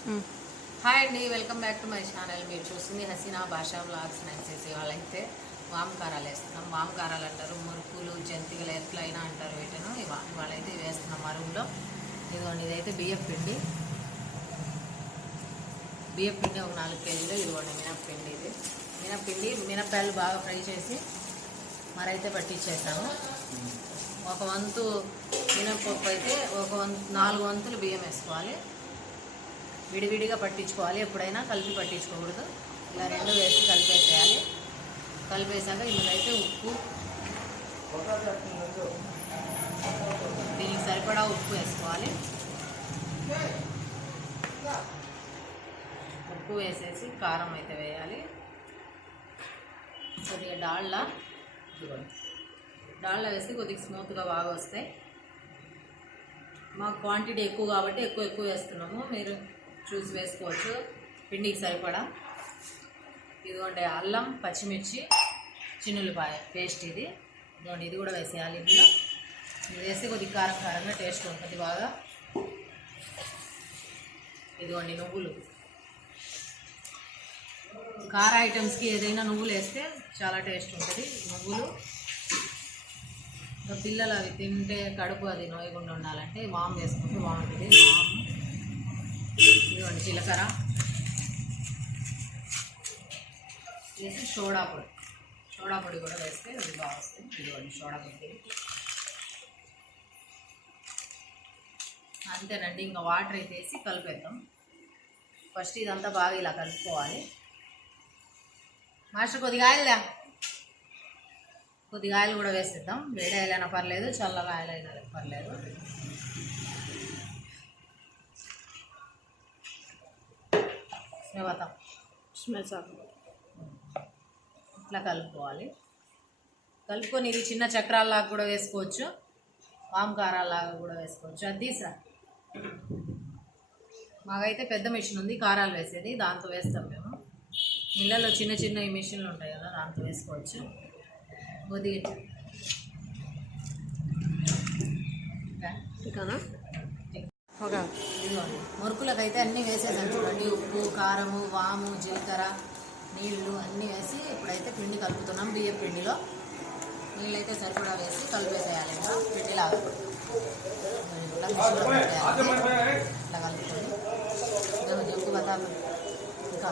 Hi అండి, welcome back to my channel. మీరు చూస్తుంది హసీనా భాషా వ్లాగ్స్. నేను చేసే వాళ్ళైతే వామ్ కారాలు వేస్తున్నాం. వామ్ కారాలు అంటారు, మురుకులు, జంతికలు ఎట్లయినా అంటారు వీటిను. ఇవాళైతే వేస్తున్నాం మా రూమ్లో. ఇదిగోండి, ఇదైతే బియ్యం పిండి ఒక 4 కేజీలు. ఇదిగోండి మినప్పిండి. ఇది మినప్పాయలు బాగా ఫ్రై చేసి మరైతే పట్టించేసాము. ఒక వంతు మినప్పప్పు అయితే 4 వంతులు బియ్యం వేసుకోవాలి. విడివిడిగా పట్టించుకోవాలి, ఎప్పుడైనా కలిపి పట్టించుకోకూడదు. ఇలా 2 వేసి కలిపేసేయాలి. కలిపేసాక ఇందులో అయితే ఉప్పు, దీనికి సరిపడా ఉప్పు వేసుకోవాలి. ఉప్పు వేసేసి కారం అయితే వేయాలి. కొద్దిగా డాల్డా వేసి కొద్దిగా స్మూత్గా బాగా వస్తాయి. మాకు క్వాంటిటీ ఎక్కువ కాబట్టి ఎక్కువ వేస్తున్నాము. మీరు చూసి వేసుకోవచ్చు పిండికి సరిపడా. ఇదిగోండి అల్లం, పచ్చిమిర్చి, చిన్నులపాయ పేస్ట్. ఇదిగోండి, ఇది కూడా వేసేయాలి. ఇందులో ఇది వేస్తే కొద్దిగా కారంగా టేస్ట్ ఉంటుంది బాగా. ఇదిగోండి నువ్వులు. కార ఐటమ్స్కి ఏదైనా నువ్వులు వేస్తే చాలా టేస్ట్ ఉంటుంది. నువ్వులు పిల్లలు అవి తింటే కడుపు అది నోయకుండా ఉండాలంటే వామ్ వేసుకుంటే బాగుంటుంది. వాము, ఇదిగోండి జీలకర్ర వేసి సోడా పొడి కూడా వేస్తే అది బాగా వస్తుంది. ఇదిగోండి సోడా పొడి. అంతేనండి, ఇంకా వాటర్ అయితే వేసి కలిపేద్దాం. ఫస్ట్ ఇదంతా బాగా ఇలా కలుపుకోవాలి. మాస్టర్ కొద్దిగా ఆయిల్ కూడా వేసేద్దాం. వేడి ఆయిల్ అయినా పర్లేదు, చల్లగా ఆయిల్ అయినా పర్లేదు. ఇట్లా కలుపుకోవాలి. కలుపుకొని ఇది చిన్న చక్రాల్లాగా కూడా వేసుకోవచ్చు, వామ్ కారాల్లాగా కూడా వేసుకోవచ్చు. అది తీసురా. మాకైతే పెద్ద మిషన్ ఉంది కారాలు వేసేది, దాంతో వేస్తాం మేము. ఇళ్ళల్లో చిన్న ఈ మిషన్లు ఉంటాయి కదా, దాంతో వేసుకోవచ్చు. కొద్దిగా మురుకులకైతే అన్నీ వేసేసాం చూడండి. ఉప్పు, కారము, వాము, జీలకర్ర, నీళ్ళు అన్నీ వేసి ఇప్పుడైతే పిండి కలుపుతున్నాం. బియ్యం పిండిలో నీళ్ళైతే సరిపడా వేసి కలిపేసేయాలి. ఇంకా పిండిలాగా ఇట్లా కలుపుకొని జంపు బతాలు ఇంకా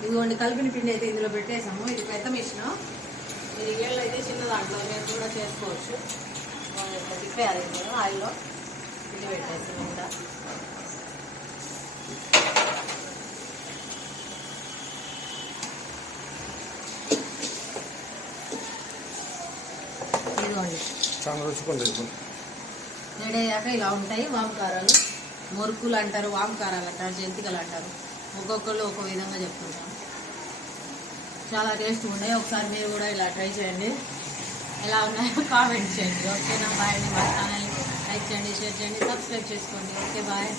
ఇదిగోండి కలిపిన పిండి అయితే ఇందులో పెట్టేసాము. ఇది పెద్ద మిషన్. ఇది ఏళ్ళు అయితే చిన్న దాంట్లో మేము కూడా చేసుకోవచ్చు. తిప్పేయాలి. ఇందులో ఆయిల్లో పిండి పెట్టేసి ఇంకా ఇదిగోండి చాలా రుచిగా వేడయ్యాక ఇలా ఉంటాయి వామ్ కారాలు. మురుకులు అంటారు, వామ్ కారాలు అంటారు, జంతికలు అంటారు. ఒక్కొక్కళ్ళు ఒక్కో విధంగా చెప్తుంటారు. చాలా టేస్ట్ ఉన్నాయి. ఒకసారి మీరు కూడా ఇలా ట్రై చేయండి. ఎలా ఉన్నాయో కామెంట్ చేయండి. ఓకేనా? బాయ్ అండి. మా ఛానల్ని లైక్ చేయండి, షేర్ చేయండి, సబ్స్క్రైబ్ చేసుకోండి. Okay bye.